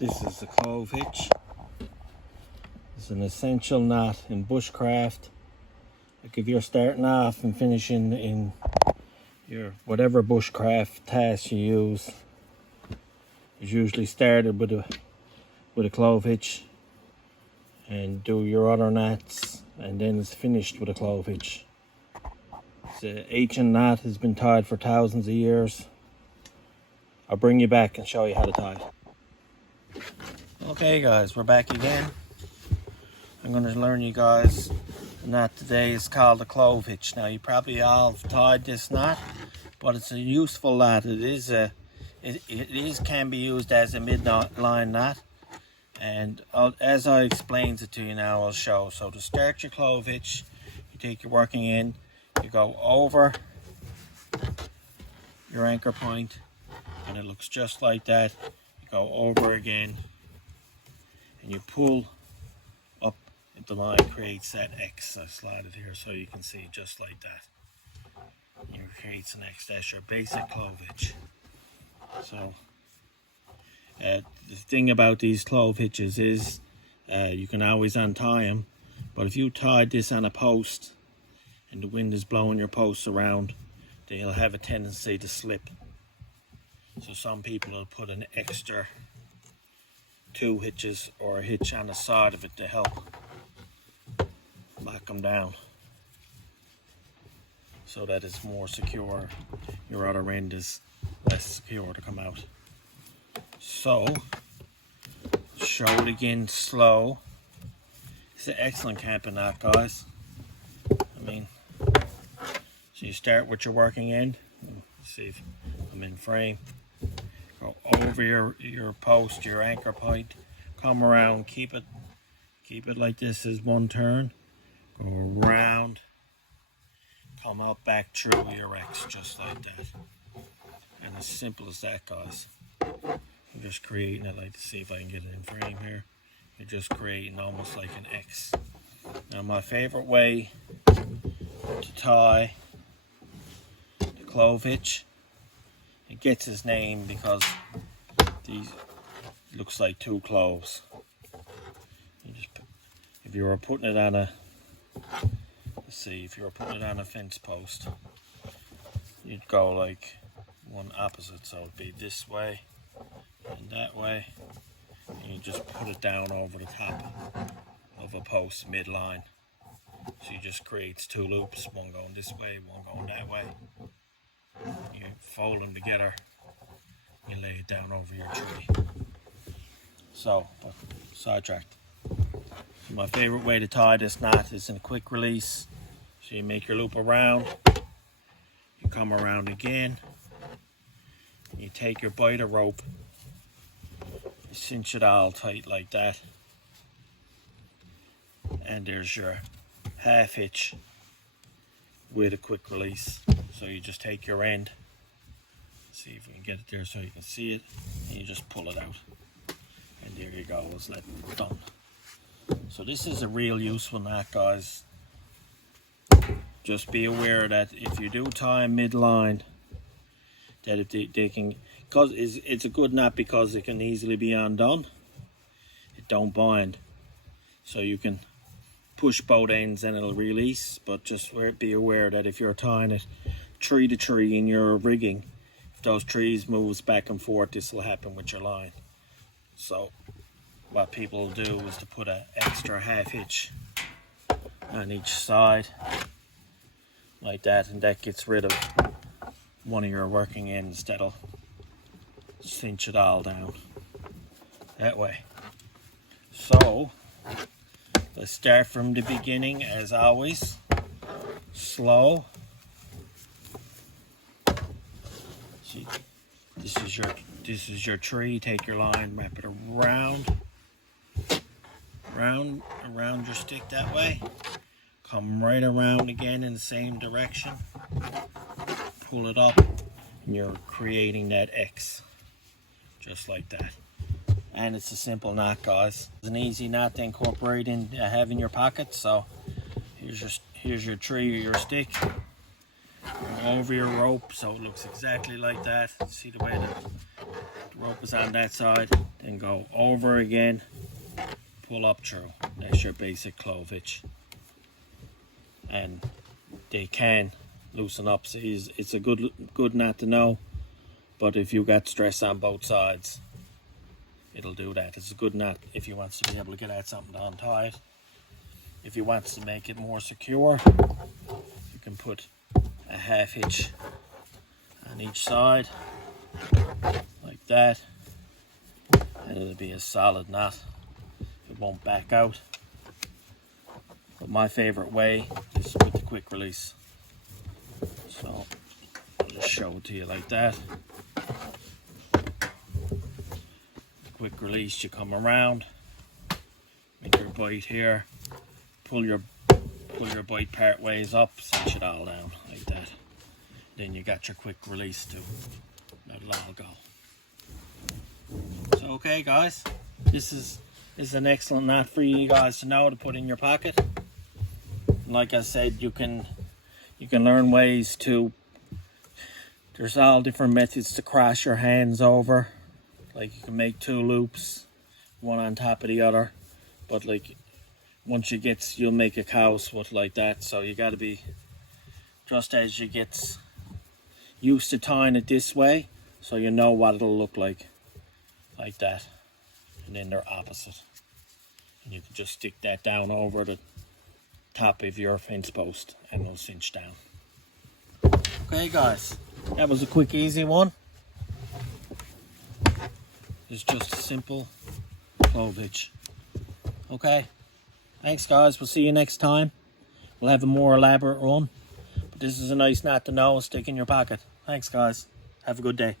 This is the Clove Hitch. It's an essential knot in bushcraft. Like if you're starting off and finishing in your whatever bushcraft task you use, it's usually started with a clove hitch and do your other knots, and then it's finished with a clove hitch. It's an ancient knot, has been tied for thousands of years. I'll bring you back and show you how to tie it. Okay guys, we're back again. I'm going to learn you guys the knot today is called a clove hitch. Now you probably all have tied this knot, but it's a useful knot. It can be used as a midline knot, and as I explained it to you now, I'll show. So to start your clove hitch, you take your working end, you go over your anchor point, and it looks just like that. You go over again, and you pull up the line, creates that X. I slide it here so you can see just like that. It creates an X. That's your basic clove hitch. So the thing about these clove hitches is you can always untie them, but if you tied this on a post and the wind is blowing your posts around, they'll have a tendency to slip. So some people will put an extra 2 hitches or a hitch on the side of it to help lock them down so that it's more secure. Your other end is less secure to come out. So show it again slow. It's an excellent camping knot, guys. So you start with your working end. Let's see if I'm in frame. Go over your post, your anchor point, come around, keep it like this is one turn, go around, come out back through your X, just like that. And as simple as that, guys. I'm just creating it, like to see if I can get it in frame here. You're just creating almost like an X. Now my favorite way to tie the clove hitch, it gets its name because these looks like 2 cloves. You just, if you were putting it on a, let's see, if you were putting it on a fence post, you'd go like one opposite, so it'd be this way and that way, and you just put it down over the top of a post midline. So you just creates 2 loops, one going this way, one going that way. You fold them together, you lay it down over your tree. So, sidetracked. So my favorite way to tie this knot is in a quick release. So you make your loop around, you come around again, you take your biter rope, you cinch it all tight like that, and there's your half hitch with a quick release. So you just take your end, see if we can get it there so you can see it, and you just pull it out, and there you go, it's done. So this is a real useful knot, guys. Just be aware that if you do tie midline, that if they can, because it's a good knot because it can easily be undone. It don't bind, so you can push both ends and it'll release. But just be aware that if you're tying it tree to tree in your rigging, if those trees moves back and forth, this will happen with your line. So what people will do is to put an extra half hitch on each side like that, and that gets rid of one of your working ends. That'll cinch it all down that way. So let's start from the beginning, as always, slow. See, this is your tree. Take your line, wrap it around your stick that way. Come right around again in the same direction. Pull it up, and you're creating that X, just like that. And it's a simple knot, guys. It's an easy knot to incorporate in, have in your pocket. So here's your tree or your stick. Over your rope, so it looks exactly like that. See the way the rope is on that side, then then go over again, pull up through. That's your basic clove hitch. And they can loosen up. So it's a good knot to know, but if you got stress on both sides, it'll do that. It's a good knot if you want to be able to get at something to untie it. If you want to make it more secure, you can put a half hitch on each side like that, and it'll be a solid knot. It won't back out. But my favorite way is with the quick release. So I'll just show it to you like that. Quick release, you come around, make your bite here, pull your bite part ways up, cinch it all down like that. Then you got your quick release too. That'll all go. So okay guys, this is an excellent knot for you guys to know to put in your pocket. Like I said, you can learn ways to, there's all different methods to cross your hands over. Like you can make 2 loops, one on top of the other, but like once you'll make a cow's foot like that. So you got to be, just as you get used to tying it this way, so you know what it'll look like that. And then they're opposite, and you can just stick that down over the top of your fence post and it'll cinch down. Okay guys, that was a quick easy one. It's just a simple clove hitch. Okay, thanks guys, we'll see you next time. We'll have a more elaborate one, but this is a nice knot to know, stick in your pocket. Thanks guys, have a good day.